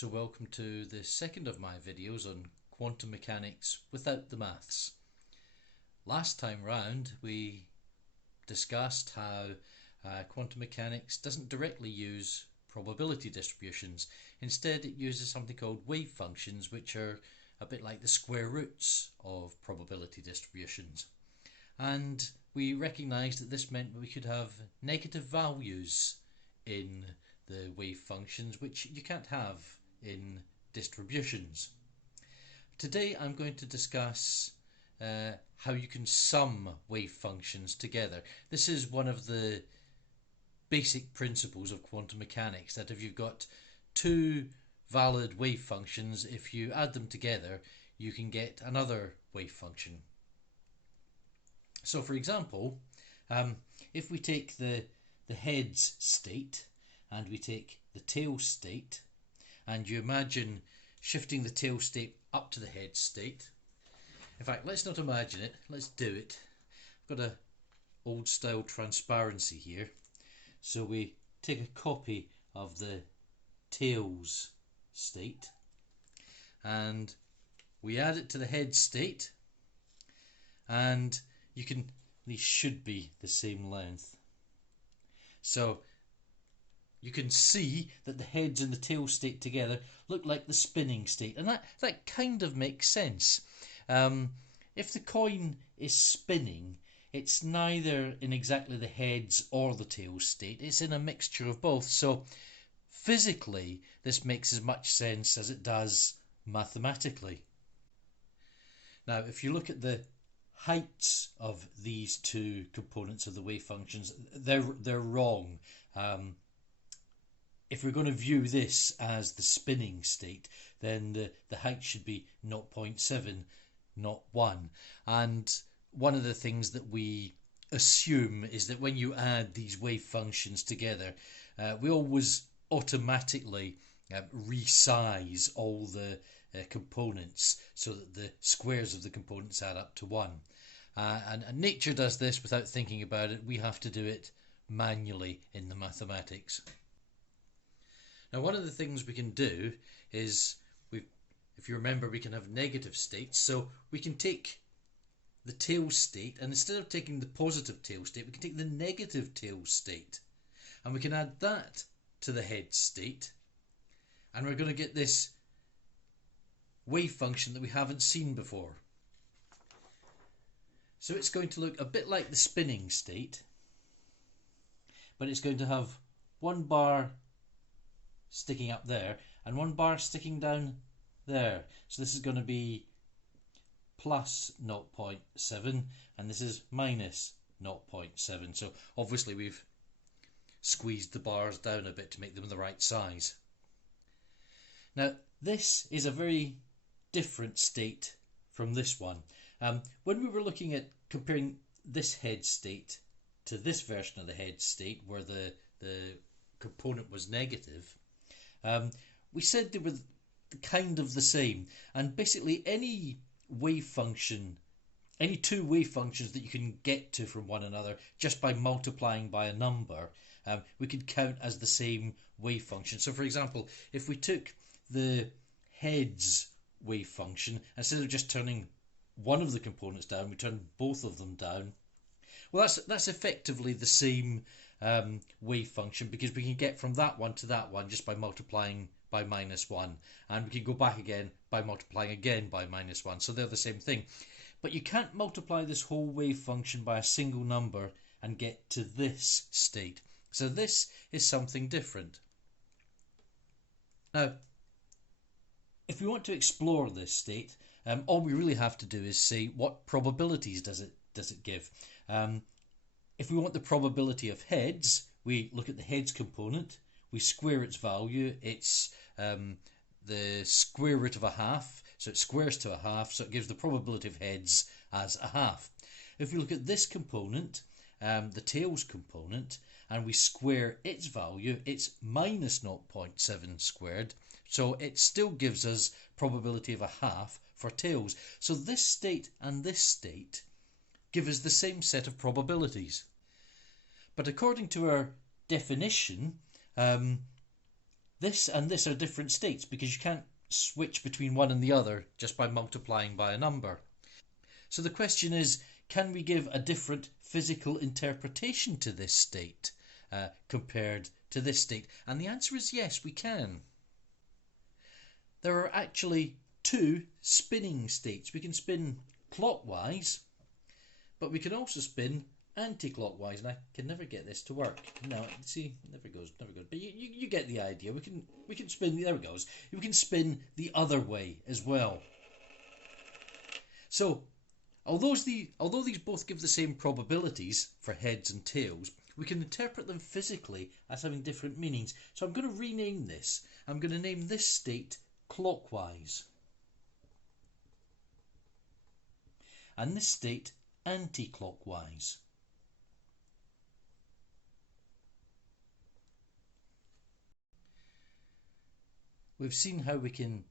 So welcome to the second of my videos on quantum mechanics without the maths. Last time round we discussed how quantum mechanics doesn't directly use probability distributions. Instead it uses something called wave functions, which are a bit like the square roots of probability distributions. And we recognised that this meant we could have negative values in the wave functions, which you can't have in distributions. Today I'm going to discuss how you can sum wave functions together. This is one of the basic principles of quantum mechanics, that if you've got two valid wave functions, if you add them together you can get another wave function. So for example, if we take the heads state and we take the tail state, and you imagine shifting the tail state up to the head state. In fact, let's not imagine it, let's do it. I've got a old style transparency here. So we take a copy of the tails state and we add it to the head state, and these should be the same length. So you can see that the heads and the tail state together look like the spinning state, and that kind of makes sense. If the coin is spinning, it's neither in exactly the heads or the tail state, it's in a mixture of both. So physically this makes as much sense as it does mathematically. Now if you look at the heights of these two components of the wave functions, they're wrong. If we're going to view this as the spinning state, then the height should be 0.7, not 1. And one of the things that we assume is that when you add these wave functions together, we always automatically resize all the components so that the squares of the components add up to 1. And nature does this without thinking about it. We have to do it manually in the mathematics. Now one of the things we can do is, if you remember, we can have negative states. So we can take the tail state, and instead of taking the positive tail state, we can take the negative tail state. And we can add that to the head state. And we're going to get this wave function that we haven't seen before. So it's going to look a bit like the spinning state, but it's going to have one bar sticking up there and one bar sticking down there. So this is going to be plus 0.7 and this is minus 0.7. So obviously we've squeezed the bars down a bit to make them the right size. Now this is a very different state from this one. When we were looking at comparing this head state to this version of the head state where the component was negative, we said they were kind of the same, and basically any wave function, any two wave functions that you can get to from one another just by multiplying by a number, we could count as the same wave function. So for example, if we took the heads wave function, instead of just turning one of the components down, we turn both of them down. Well, that's effectively the same wave function, because we can get from that one to that one just by multiplying by -1, and we can go back again by multiplying again by -1. So they're the same thing. But you can't multiply this whole wave function by a single number and get to this state. So this is something different. Now if we want to explore this state, all we really have to do is say what probabilities does it give. If we want the probability of heads, we look at the heads component, we square its value. It's the square root of a half, so it squares to a half, so it gives the probability of heads as a half. If we look at this component, the tails component, and we square its value, it's minus 0.7 squared, so it still gives us probability of a half for tails. So this state and this state give us the same set of probabilities. But according to our definition, This and this are different states because you can't switch between one and the other just by multiplying by a number. So the question is, can we give a different physical interpretation to this state compared to this state? And the answer is yes, we can. There are actually two spinning states. We can spin clockwise, but we can also spin anti-clockwise, and I can never get this to work. No, see, never goes. But you get the idea. We can spin. There it goes. We can spin the other way as well. So, although these both give the same probabilities for heads and tails, we can interpret them physically as having different meanings. So I'm going to rename this. I'm going to name this state clockwise, and this state anti-clockwise. We've seen how we can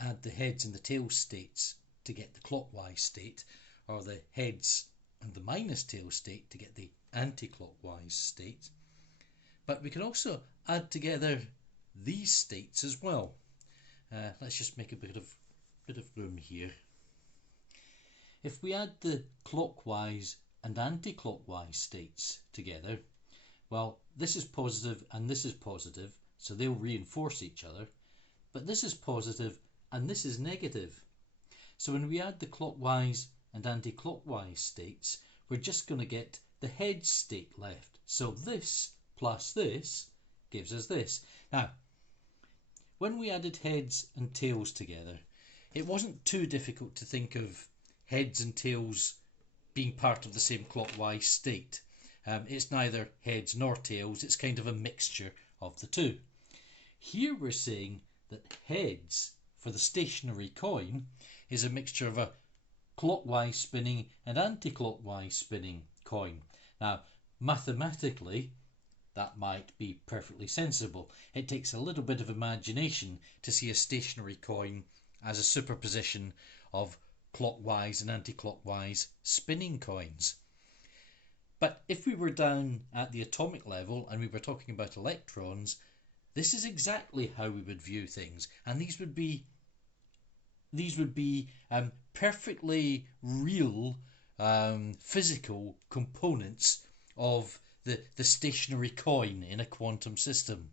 add the heads and the tails states to get the clockwise state, or the heads and the minus tail state to get the anti-clockwise state. But we can also add together these states as well. Let's just make a bit of room here. If we add the clockwise and anti-clockwise states together, well, this is positive and this is positive, so they'll reinforce each other. But this is positive and this is negative. So when we add the clockwise and anti-clockwise states, we're just going to get the heads state left. So this plus this gives us this. Now, when we added heads and tails together, it wasn't too difficult to think of heads and tails being part of the same clockwise state. It's neither heads nor tails, it's kind of a mixture of the two. Here we're saying that heads for the stationary coin is a mixture of a clockwise spinning and anti-clockwise spinning coin. Now, mathematically, that might be perfectly sensible. It takes a little bit of imagination to see a stationary coin as a superposition of clockwise and anti-clockwise spinning coins. But if we were down at the atomic level and we were talking about electrons, this is exactly how we would view things, and these would be perfectly real physical components of the stationary coin in a quantum system.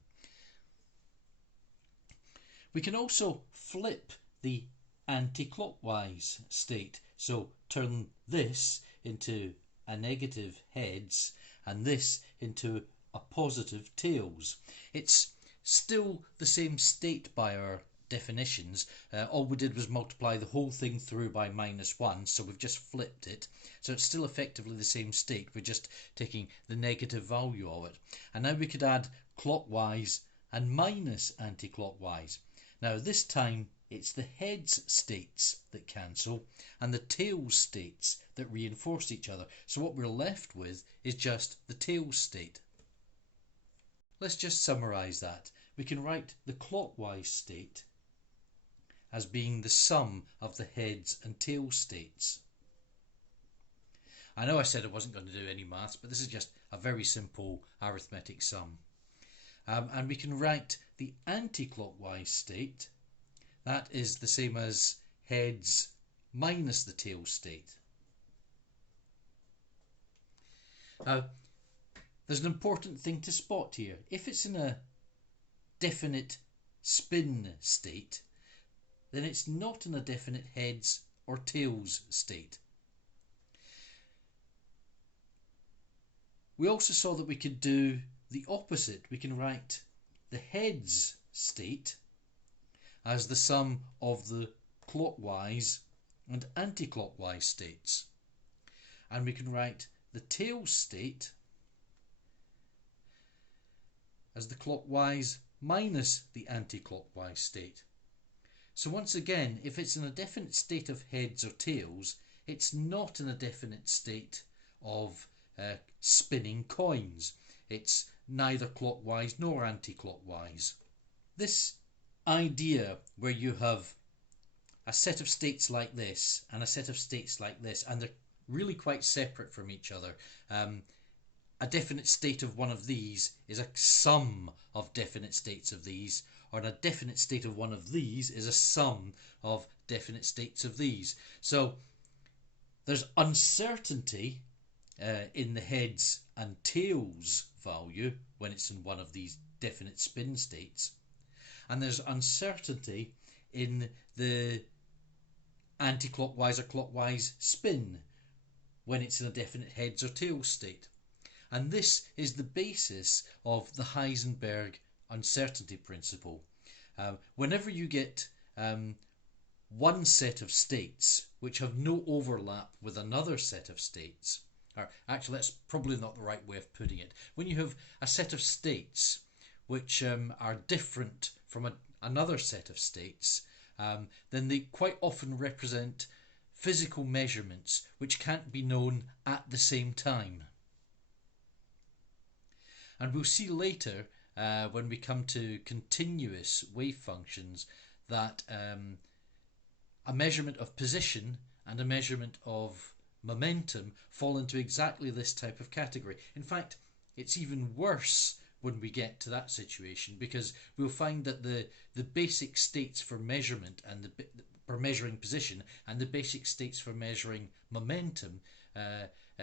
We can also flip the anti-clockwise state, so turn this into a negative heads and this into a positive tails. It's still the same state by our definitions. All we did was multiply the whole thing through by -1, so we've just flipped it. So it's still effectively the same state, we're just taking the negative value of it. And now we could add clockwise and minus anti-clockwise. Now this time it's the heads states that cancel and the tails states that reinforce each other. So what we're left with is just the tails state. Let's just summarise that. We can write the clockwise state as being the sum of the heads and tails states. I know I said I wasn't going to do any maths, but this is just a very simple arithmetic sum. And we can write the anti-clockwise state, that is the same as heads minus the tails state. Now, there's an important thing to spot here. If it's in a definite spin state, then it's not in a definite heads or tails state. We also saw that we could do the opposite. We can write the heads state as the sum of the clockwise and anti-clockwise states. And we can write the tails state as the clockwise minus the anti-clockwise state. So once again, if it's in a definite state of heads or tails, it's not in a definite state of spinning coins. It's neither clockwise nor anti-clockwise. This idea where you have a set of states like this and a set of states like this, and they're really quite separate from each other, a definite state of one of these is a sum of definite states of these, or a definite state of one of these is a sum of definite states of these. So there's uncertainty in the heads and tails value when it's in one of these definite spin states, and there's uncertainty in the anti-clockwise or clockwise spin when it's in a definite heads or tails state. And this is the basis of the Heisenberg uncertainty principle. Whenever you get one set of states which have no overlap with another set of states, or actually that's probably not the right way of putting it, when you have a set of states which are different from another set of states, then they quite often represent physical measurements which can't be known at the same time. And we'll see later, when we come to continuous wave functions, that a measurement of position and a measurement of momentum fall into exactly this type of category. In fact, it's even worse when we get to that situation, because we'll find that the basic states for measurement and for measuring position and the basic states for measuring momentum,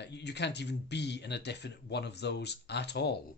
you can't even be in a definite one of those at all.